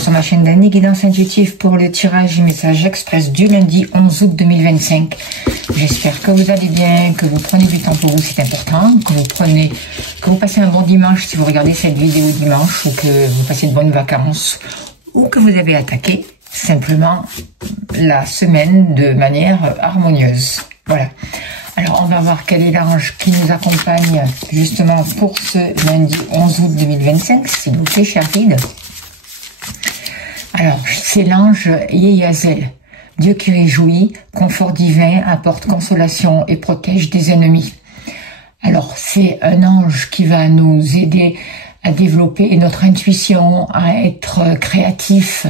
sur ma chaîne d'Annie Guidance Intuitive pour le tirage et message express du lundi 11 août 2025. J'espère que vous allez bien, que vous prenez du temps pour vous, c'est important, que vous passez un bon dimanche si vous regardez cette vidéo dimanche, ou que vous passez de bonnes vacances, ou que vous avez attaqué simplement la semaine de manière harmonieuse. Voilà. Alors, on va voir quel est l'ange qui nous accompagne justement pour ce lundi 11 août 2025, s'il vous plaît, cher guide. Alors, c'est l'ange Yeyazel, Dieu qui réjouit, confort divin, apporte consolation et protège des ennemis. Alors, c'est un ange qui va nous aider à développer notre intuition, à être créatif.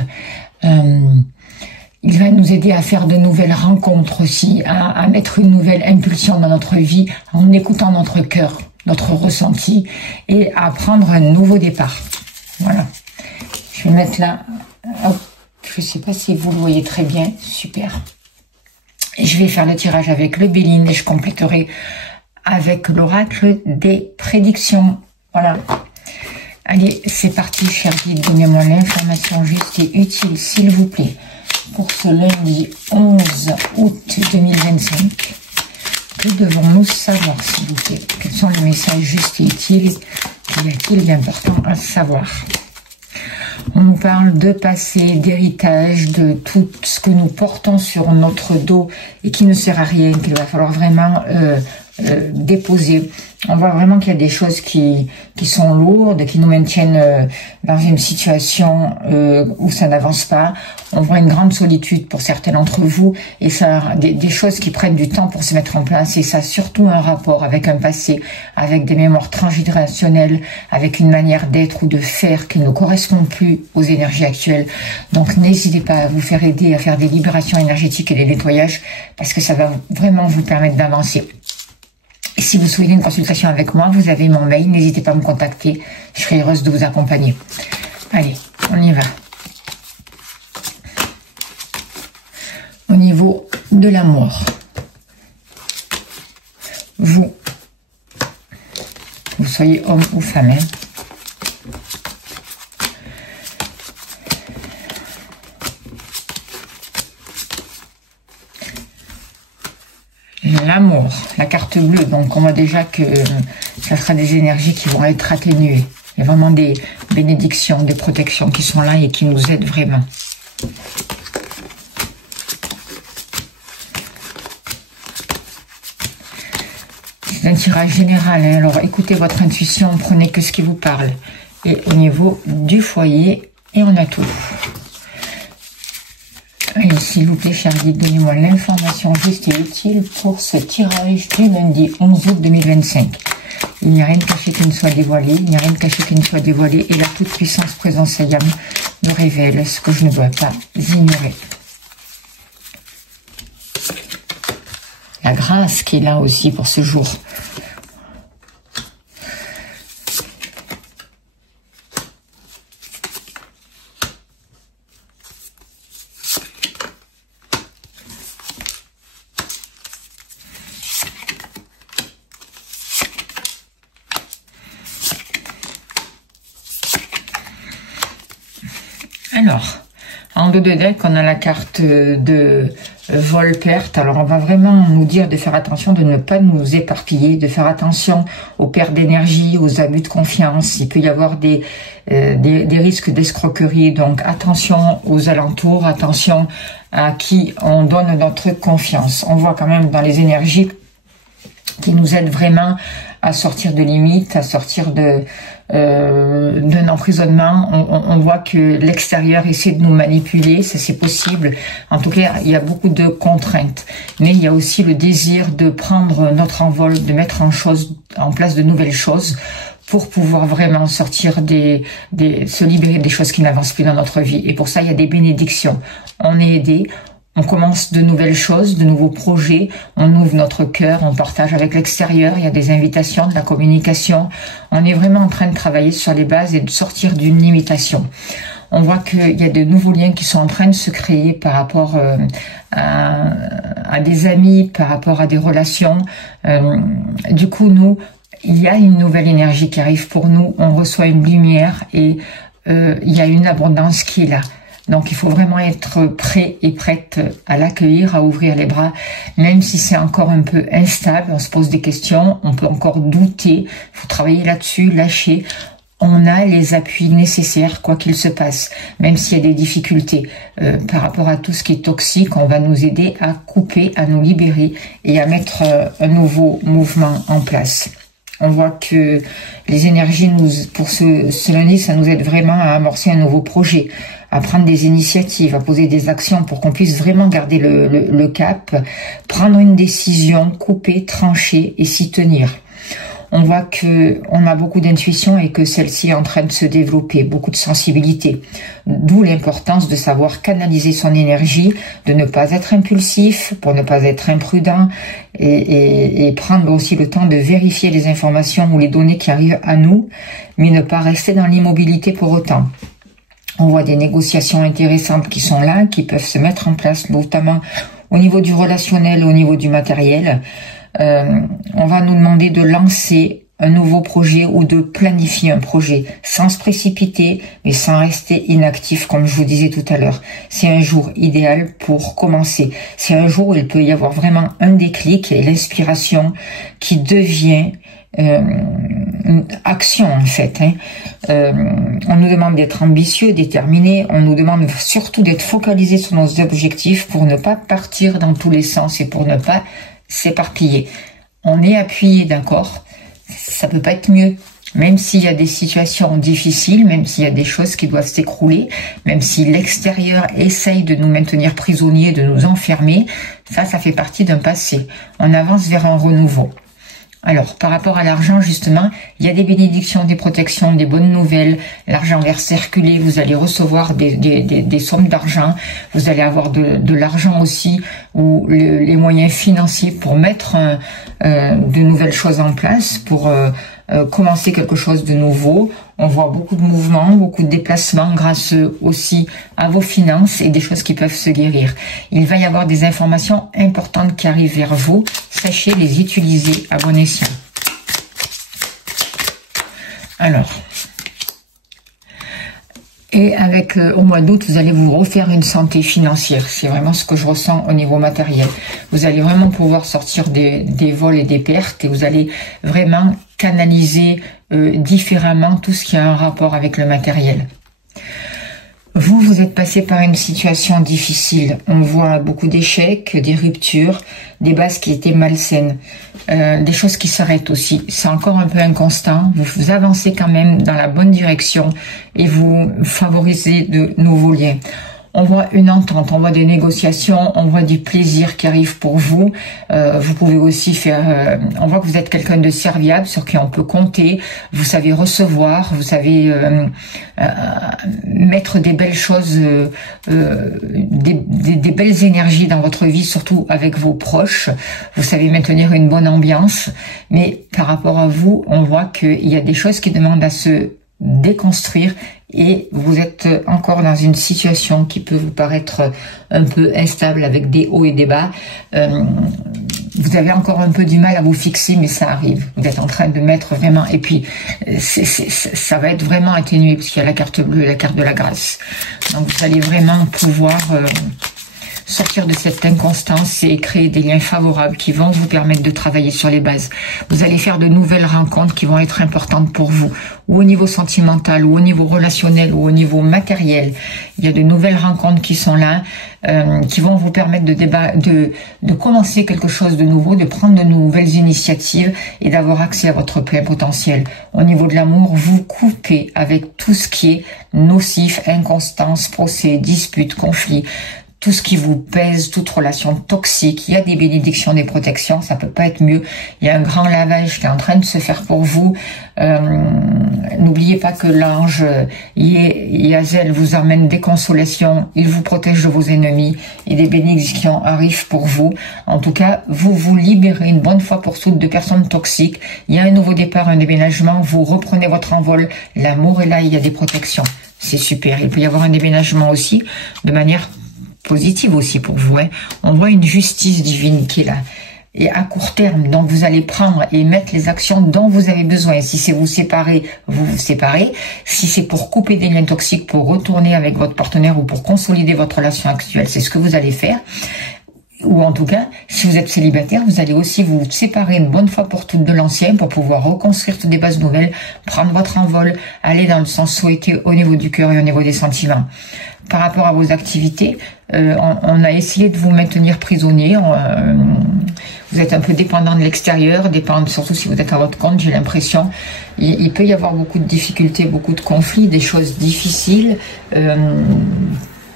Il va nous aider à faire de nouvelles rencontres aussi, à mettre une nouvelle impulsion dans notre vie en écoutant notre cœur, notre ressenti, et à prendre un nouveau départ. Voilà. Je vais mettre là. Hop. Je ne sais pas si vous le voyez très bien. Super. Et je vais faire le tirage avec le Béline et je compléterai avec l'oracle des prédictions. Voilà. Allez, c'est parti, cher guide. Donnez-moi l'information juste et utile, s'il vous plaît. Pour ce lundi 11 août 2025, que devons-nous savoir, s'il vous plaît? Quels sont les messages justes et utiles? Qu'y a-t-il d'important à savoir? On nous parle de passé, d'héritage, de tout ce que nous portons sur notre dos et qui ne sert à rien, qu'il va falloir vraiment déposer. On voit vraiment qu'il y a des choses qui sont lourdes, qui nous maintiennent dans une situation où ça n'avance pas. On voit une grande solitude pour certains d'entre vous, et ça, des choses qui prennent du temps pour se mettre en place, et ça a surtout un rapport avec un passé, avec des mémoires transgénérationnelles, avec une manière d'être ou de faire qui ne correspond plus aux énergies actuelles. Donc n'hésitez pas à vous faire aider à faire des libérations énergétiques et des nettoyages, parce que ça va vraiment vous permettre d'avancer. Et si vous souhaitez une consultation avec moi, vous avez mon mail, n'hésitez pas à me contacter, je serai heureuse de vous accompagner. Allez, on y va. Au niveau de l'amour, vous soyez homme ou femme, l'amour, la carte bleue, donc on voit déjà que ça sera des énergies qui vont être atténuées. Il y a vraiment des bénédictions, des protections qui sont là et qui nous aident vraiment. C'est un tirage général, hein. Alors écoutez votre intuition, prenez que ce qui vous parle. Et au niveau du foyer, et on a tout. Allez, s'il vous plaît, cher guide, donnez-moi l'information juste et utile pour ce tirage du lundi 11 août 2025. Il n'y a rien de caché qui ne soit dévoilé, il n'y a rien de caché qui ne soit dévoilé, et la toute-puissance présence Ayam me révèle ce que je ne dois pas ignorer. La grâce qui est là aussi pour ce jour. Alors, en dos de deck, on a la carte de vol-perte. Alors, on va vraiment nous dire de faire attention, de ne pas nous éparpiller, de faire attention aux pertes d'énergie, aux abus de confiance. Il peut y avoir des risques d'escroquerie. Donc, attention aux alentours, attention à qui on donne notre confiance. On voit quand même dans les énergies qui nous aident vraiment à sortir de limites, à sortir d'un emprisonnement. On voit que l'extérieur essaie de nous manipuler, ça c'est possible. En tout cas, il y a beaucoup de contraintes. Mais il y a aussi le désir de prendre notre envol, de mettre en place de nouvelles choses pour pouvoir vraiment sortir se libérer des choses qui n'avancent plus dans notre vie. Et pour ça, il y a des bénédictions. On est aidé. On commence de nouvelles choses, de nouveaux projets, on ouvre notre cœur, on partage avec l'extérieur, il y a des invitations, de la communication. On est vraiment en train de travailler sur les bases et de sortir d'une limitation. On voit qu'il y a de nouveaux liens qui sont en train de se créer par rapport à des amis, par rapport à des relations. Du coup, il y a une nouvelle énergie qui arrive pour nous, on reçoit une lumière et il y a une abondance qui est là. Donc, il faut vraiment être prêt et prête à l'accueillir, à ouvrir les bras, même si c'est encore un peu instable, on se pose des questions, on peut encore douter, il faut travailler là-dessus, lâcher. On a les appuis nécessaires, quoi qu'il se passe, même s'il y a des difficultés. Par rapport à tout ce qui est toxique, on va nous aider à couper, à nous libérer et à mettre un nouveau mouvement en place. On voit que les énergies, pour ce lundi, ça nous aide vraiment à amorcer un nouveau projet, à prendre des initiatives, à poser des actions pour qu'on puisse vraiment garder le cap, prendre une décision, couper, trancher et s'y tenir. On voit que on a beaucoup d'intuition et que celle-ci est en train de se développer, beaucoup de sensibilité. D'où l'importance de savoir canaliser son énergie, de ne pas être impulsif, pour ne pas être imprudent et prendre aussi le temps de vérifier les informations ou les données qui arrivent à nous, mais ne pas rester dans l'immobilité pour autant. On voit des négociations intéressantes qui sont là, qui peuvent se mettre en place, notamment au niveau du relationnel, au niveau du matériel. On va nous demander de lancer un nouveau projet ou de planifier un projet sans se précipiter mais sans rester inactif comme je vous disais tout à l'heure. C'est un jour idéal pour commencer. C'est un jour où il peut y avoir vraiment un déclic et l'inspiration qui devient une action en fait. On nous demande d'être ambitieux, déterminé, on nous demande surtout d'être focalisé sur nos objectifs pour ne pas partir dans tous les sens et pour ne pas s'éparpiller. On est appuyé, d'accord, ça peut pas être mieux. Même s'il y a des situations difficiles, même s'il y a des choses qui doivent s'écrouler, même si l'extérieur essaye de nous maintenir prisonniers, de nous enfermer, ça fait partie d'un passé. On avance vers un renouveau. Alors, par rapport à l'argent, justement, il y a des bénédictions, des protections, des bonnes nouvelles. L'argent va circuler, vous allez recevoir des sommes d'argent. Vous allez avoir de l'argent aussi, ou les moyens financiers pour mettre de nouvelles choses en place, pour commencer quelque chose de nouveau. On voit beaucoup de mouvements, beaucoup de déplacements grâce aussi à vos finances et des choses qui peuvent se guérir. Il va y avoir des informations importantes qui arrivent vers vous. Sachez les utiliser à bon escient. Alors, et avec au mois d'août, vous allez vous refaire une santé financière. C'est vraiment ce que je ressens au niveau matériel. Vous allez vraiment pouvoir sortir des vols et des pertes et vous allez vraiment canaliser différemment tout ce qui a un rapport avec le matériel. Vous êtes passé par une situation difficile. On voit beaucoup d'échecs, des ruptures, des bases qui étaient malsaines, des choses qui s'arrêtent aussi. C'est encore un peu inconstant. Vous avancez quand même dans la bonne direction et vous favorisez de nouveaux liens. On voit une entente, on voit des négociations, on voit du plaisir qui arrive pour vous. Vous pouvez aussi faire... on voit que vous êtes quelqu'un de serviable, sur qui on peut compter. Vous savez recevoir, vous savez mettre des belles choses, des belles énergies dans votre vie, surtout avec vos proches. Vous savez maintenir une bonne ambiance. Mais par rapport à vous, on voit qu'il y a des choses qui demandent à se déconstruire et vous êtes encore dans une situation qui peut vous paraître un peu instable avec des hauts et des bas. Vous avez encore un peu du mal à vous fixer, mais ça arrive. Vous êtes en train de mettre vraiment... Et puis, ça va être vraiment atténué parce qu'il y a la carte bleue et la carte de la grâce. Donc, vous allez vraiment pouvoir... sortir de cette inconstance et créer des liens favorables qui vont vous permettre de travailler sur les bases. Vous allez faire de nouvelles rencontres qui vont être importantes pour vous, ou au niveau sentimental, ou au niveau relationnel, ou au niveau matériel. Il y a de nouvelles rencontres qui sont là, qui vont vous permettre de commencer quelque chose de nouveau, de prendre de nouvelles initiatives et d'avoir accès à votre plein potentiel. Au niveau de l'amour, vous coupez avec tout ce qui est nocif, inconstance, procès, disputes, conflits, tout ce qui vous pèse, toute relation toxique. Il y a des bénédictions, des protections, ça peut pas être mieux. Il y a un grand lavage qui est en train de se faire pour vous. N'oubliez pas que l'ange Yazel vous emmène des consolations, il vous protège de vos ennemis et des bénédictions arrivent pour vous. En tout cas, vous vous libérez une bonne fois pour toutes de personnes toxiques. Il y a un nouveau départ, un déménagement, vous reprenez votre envol. L'amour est là, il y a des protections. C'est super. Il peut y avoir un déménagement aussi de manière positive aussi pour vous. On voit une justice divine qui est là. et à court terme. Donc vous allez prendre et mettre les actions dont vous avez besoin. Si c'est vous séparer, vous vous séparez. Si c'est pour couper des liens toxiques, pour retourner avec votre partenaire ou pour consolider votre relation actuelle, c'est ce que vous allez faire. Ou en tout cas, si vous êtes célibataire, vous allez aussi vous séparer une bonne fois pour toutes de l'ancien pour pouvoir reconstruire des bases nouvelles, prendre votre envol, aller dans le sens souhaité au niveau du cœur et au niveau des sentiments. Par rapport à vos activités, on a essayé de vous maintenir prisonnier. Vous êtes un peu dépendant de l'extérieur, surtout si vous êtes à votre compte, j'ai l'impression. Il peut y avoir beaucoup de difficultés, beaucoup de conflits, des choses difficiles.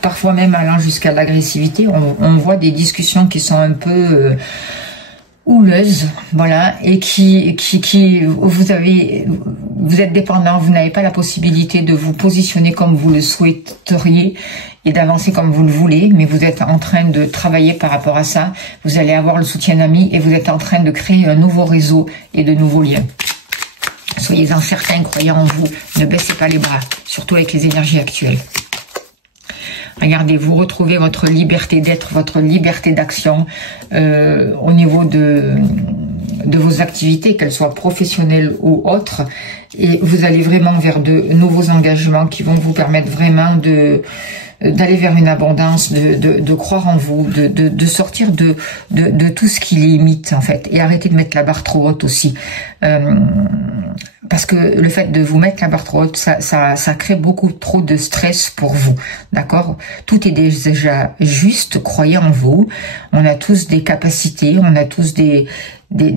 Parfois même allant jusqu'à l'agressivité, on voit des discussions qui sont un peu houleuses, voilà, et vous êtes dépendant, vous n'avez pas la possibilité de vous positionner comme vous le souhaiteriez et d'avancer comme vous le voulez, mais vous êtes en train de travailler par rapport à ça. Vous allez avoir le soutien d'amis et vous êtes en train de créer un nouveau réseau et de nouveaux liens. Soyez-en certains, croyez en vous, ne baissez pas les bras, surtout avec les énergies actuelles. Regardez, vous retrouvez votre liberté d'être, votre liberté d'action au niveau de vos activités, qu'elles soient professionnelles ou autres. Et vous allez vraiment vers de nouveaux engagements qui vont vous permettre vraiment d'aller vers une abondance, de croire en vous, de sortir de tout ce qui limite en fait. Et arrêter de mettre la barre trop haute aussi. Parce que le fait de vous mettre la barre trop haute, ça crée beaucoup trop de stress pour vous, d'accord? Tout est déjà juste, croyez en vous. On a tous des capacités, on a tous des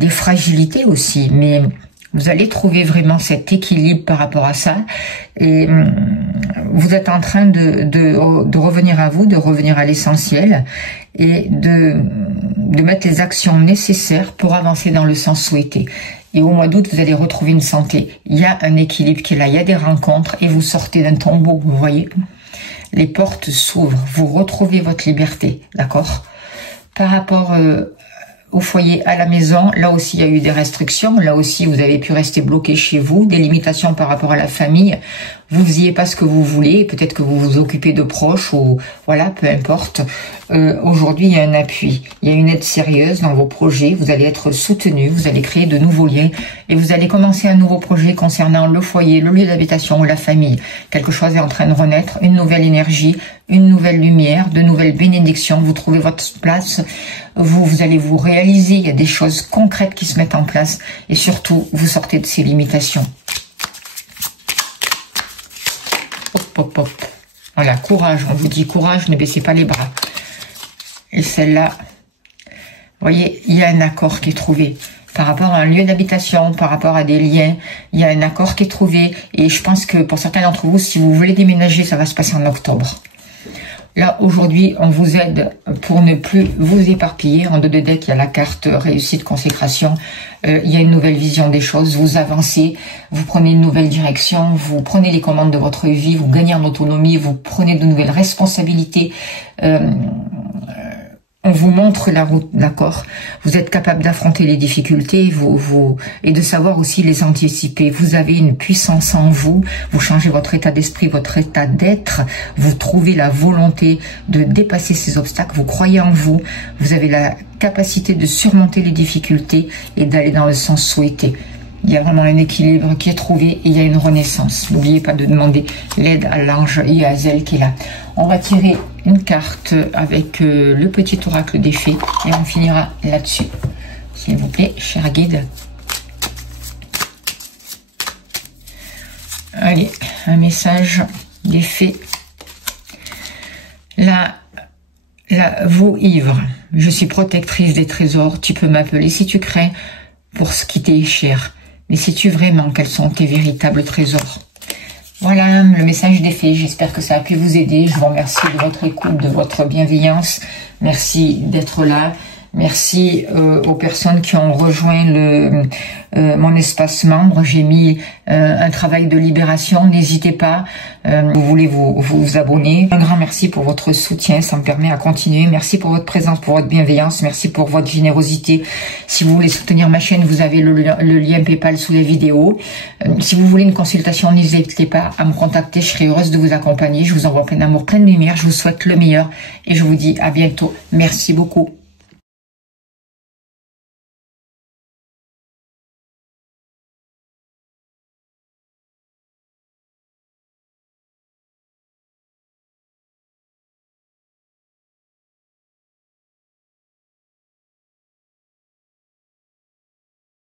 fragilités aussi, mais vous allez trouver vraiment cet équilibre par rapport à ça. Et vous êtes en train de revenir à vous, de revenir à l'essentiel et de mettre les actions nécessaires pour avancer dans le sens souhaité. Et au mois d'août, vous allez retrouver une santé. Il y a un équilibre qui est là, il y a des rencontres et vous sortez d'un tombeau, vous voyez. Les portes s'ouvrent, vous retrouvez votre liberté, d'accord? Par rapport au foyer, à la maison, là aussi il y a eu des restrictions, là aussi vous avez pu rester bloqué chez vous, des limitations par rapport à la famille, vous faisiez pas ce que vous voulez, peut-être que vous vous occupez de proches ou voilà, peu importe. Aujourd'hui il y a un appui, il y a une aide sérieuse dans vos projets, vous allez être soutenu, vous allez créer de nouveaux liens et vous allez commencer un nouveau projet concernant le foyer, le lieu d'habitation ou la famille. Quelque chose est en train de renaître, une nouvelle énergie, une nouvelle lumière, de nouvelles bénédictions, vous trouvez votre place, vous allez vous réaliser, il y a des choses concrètes qui se mettent en place et surtout vous sortez de ces limitations. Hop, hop, hop. Voilà, courage, on vous dit courage, ne baissez pas les bras. Et celle-là, vous voyez, il y a un accord qui est trouvé. Par rapport à un lieu d'habitation, par rapport à des liens, il y a un accord qui est trouvé. Et je pense que pour certains d'entre vous, si vous voulez déménager, ça va se passer en octobre. Là, aujourd'hui, on vous aide pour ne plus vous éparpiller. En dos de deck, il y a la carte réussite, consécration. Il y a une nouvelle vision des choses. Vous avancez, vous prenez une nouvelle direction, vous prenez les commandes de votre vie, vous gagnez en autonomie, vous prenez de nouvelles responsabilités. On vous montre la route, d'accord? Vous êtes capable d'affronter les difficultés et de savoir aussi les anticiper. Vous avez une puissance en vous, vous changez votre état d'esprit, votre état d'être, vous trouvez la volonté de dépasser ces obstacles, vous croyez en vous, vous avez la capacité de surmonter les difficultés et d'aller dans le sens souhaité. Il y a vraiment un équilibre qui est trouvé et il y a une renaissance. N'oubliez pas de demander l'aide à l'ange Yazel qui est là. On va tirer une carte avec le petit oracle des fées et on finira là-dessus. S'il vous plaît, cher guide. Allez, un message des fées. Là, vous ivre, je suis protectrice des trésors, tu peux m'appeler si tu crains pour ce qui t'est cher. Mais sais-tu vraiment quels sont tes véritables trésors? Voilà le message des fées. J'espère que ça a pu vous aider. Je vous remercie de votre écoute, de votre bienveillance. Merci d'être là. Merci aux personnes qui ont rejoint mon espace membre. J'ai mis un travail de libération. N'hésitez pas. Vous voulez vous abonner. Un grand merci pour votre soutien. Ça me permet à continuer. Merci pour votre présence, pour votre bienveillance. Merci pour votre générosité. Si vous voulez soutenir ma chaîne, vous avez le lien PayPal sous les vidéos. Si vous voulez une consultation, n'hésitez pas à me contacter. Je serai heureuse de vous accompagner. Je vous envoie plein d'amour, plein de lumière. Je vous souhaite le meilleur et je vous dis à bientôt. Merci beaucoup.